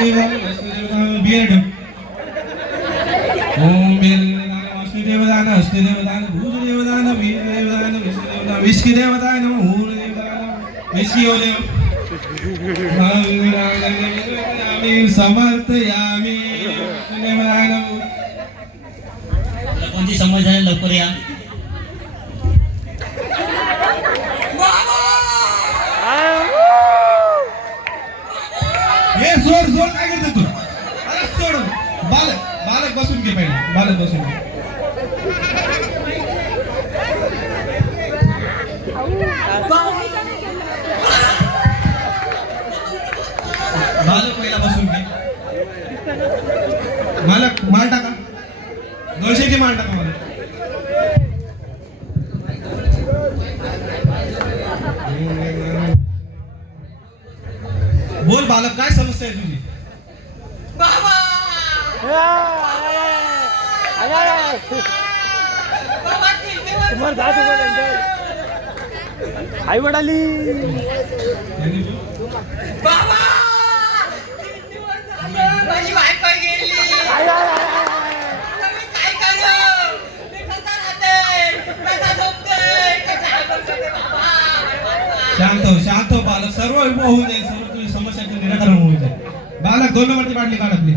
Beard ओम beard वासुदेवदान हस्तदेवदान भूतदेवदान वीरदेवदान विष्णुदेवदान विष्णुदेवदाय नमः भूतदेवदान विष्णुदेव आम्ही समर्थयामी देवदान कोणती समज आहे लवकर या. हे सोड सोड काय करतो तू अरे सोड बालक बालक बसून घे पहिले बालक बसून घे बालक पहिला बसून घे मालक माल टाका दोनशेची माल टाका मला बोल बालक काय समस्या आहे तुझी आई वडाली माझी बायको गेली. काय करू? मी कसा राहते? कसा झोपते? शांत हो बालक सर्व होऊन जाईल सर्व तुझी समस्याचं निराकरण होऊन जाईल बालक 2 नंबरची बाटली काढ आपली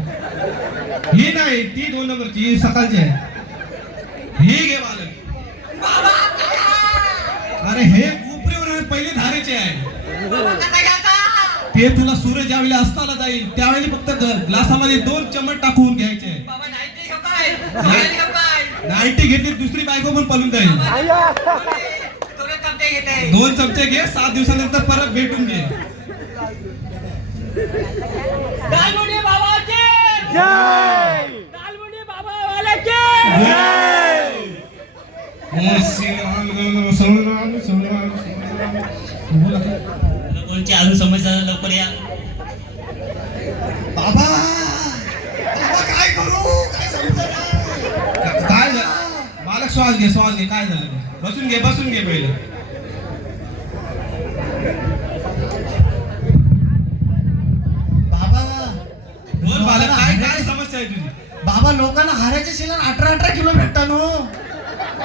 ही नाही ती 2 नंबरची ही सकाळची आहे ही घे बालक अरे हे उपरीवर पहिली धारेचे आहे ते तुला सूर्य ज्यावेळी अस्ताला जाईल त्यावेळी फक्त ग्लासामध्ये 2 चमच टाकून घ्यायचे नाईटी घेतली दुसरी बायको पण पळून जाईल 2 चमचे घे 7 दिवसानंतर परत भेटून घे दालमुंडी बाबाची जय दालमुंडी बाबावाल्याची कोणची अजून समस्या लवकर या. बाबा बाबा काय करू काय समजत काय झालं बालक श्वास घे काय झालं बसून घे पहिलं बोल बालक काय समस्या आहे तुझी बाबा लोकांना हाराचे शिलन 18 किलो भेटतात नो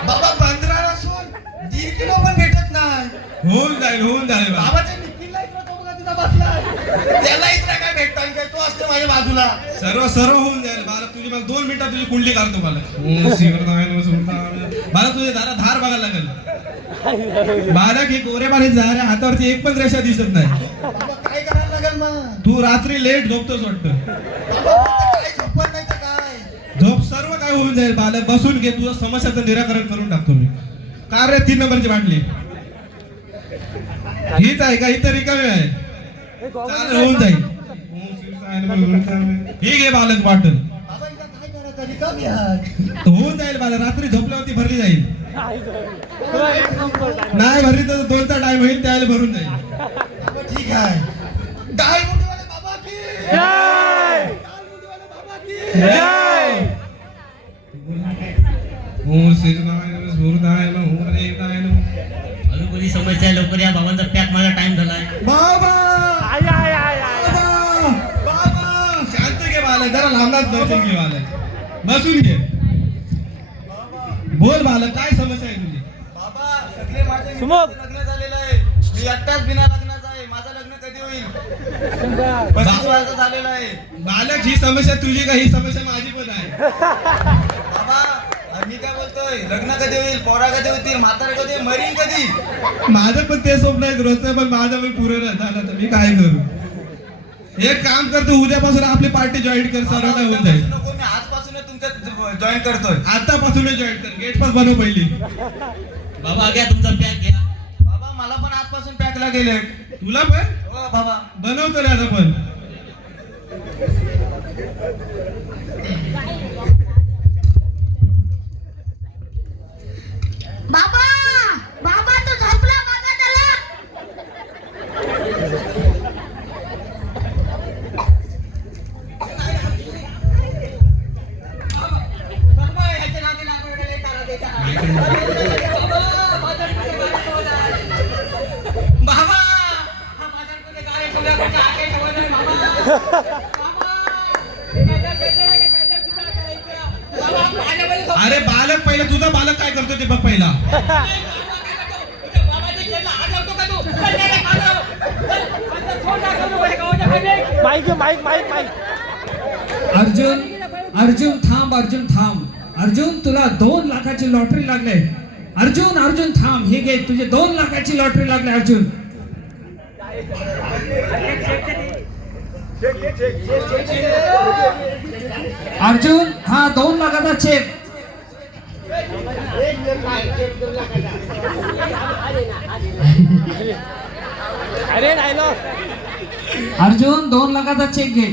बाबा 15 असून 1.5 किलो पण भेटत नाही होऊन जाईल बाबा बाबाच्या निखिलला इकडं तो बघा तिथं बसलाय त्याला इतरा काय भेटतात काय तो असते माझ्या बाजूला सर्व होऊन जाईल बालक तुझी मग 2 मिनिटात तुझी कुंडली काढतो बालक बालक तुझे जरा धार बघायला लागेल बालक हे गोरे बाले झाल्या हातावरती एक पण रेषा दिसत नाही बाबा काय करायला लागेल मग तू रात्री लेट झोपतोस वाटतं काय झोपत नाही तर काय झोप सर्व काय होऊन जाईल बालक बसून घे तुझं समस्याचं निराकरण करून टाकतो मी का रे 3 नंबरची बाटली हीच आहे का इतर रिकामी आहे चालेल होऊन जाईल ही घे बालक बॉटल बाबा इथं काय करायचं रिकामी आहे होऊन जाईल बालक रात्री झोपल्यावरती भरली जाईल नाही भरली तर 2चा टाइम होईल त्यावेळेला भरून जाईल बाबा ठीक आहे दालमुंडीवाले बाबा की जय दालमुंडीवाले बाबा की जय ओम श्री नारायण सुरदाय नमः देवदाय नमः अजून कोणी समस्या आहे लवकर या. बाबांचा पॅक मला टाइम झालाय. बाबा आय बाबा शांत घे बालक जरा लांबच बसून घे बालक बसून घे बोल बालक काय समस्या आहे तुझी बाबा सगळे माझे सुमोग. लग्न झालेलं आहे मी एकटाच बिना लग्नाचा आहे माझं लग्न कधी होईल 25 वर्ष झालेलं आहे बालक ही समस्या तुझी का ही समस्या माझी पण आहे बाबा मी काय बोलतोय लग्न कधी होईल पोरा कधी होतील म्हातारा कधी होईल, मरीन कधी माझं पण ते स्वप्न आहे रोजचं पण माझं पण पुरं नाही झालं तर मी काय करू एक काम करतो उद्यापासून आपली पार्टी जॉईन कर सर्व काय होऊन जाईल नको मी आजपासूनच तुमच्यात जॉईन करतोय आतापासूनच जॉईन कर गेट पास बनव पहिली बाबा घ्या तुमचा पॅक घ्या. बाबा मला पण आजपासून पॅकला गेले तुला पण हो बाबा बनवतो रे आता पण बाबा बाबा तो झोपला बघा त्याला बाबा ह्याच्या नादी लागलेले तारा द्यायचा. बाबा हा बाजार मध्ये गाडी ठेवल्या कुठे आके ठेवलं बाबा बाबा बाबा माझ्यामध्ये झोप- अरे बालक पहिला तुझा बालक काय करतो ते बघ पहिला. बाबाच्या खेळला हात लावतो का तू? चल, नाही, नाही, हात लाव. चल, आता फोन दाखव नको हे गावाच्या खाली. Mic mic mic mic. Arjun थांब, अर्जुन थांब. अर्जुन तुला 2 लाखाची लॉटरी लागले. अर्जुन थांब, हे घे तुझे 2 लाखाची लॉटरी लागले. अर्जुन हा 2 लाखाचा चेक. अरे डायलॉग. अर्जुन 2 लाखाचा चेक घे.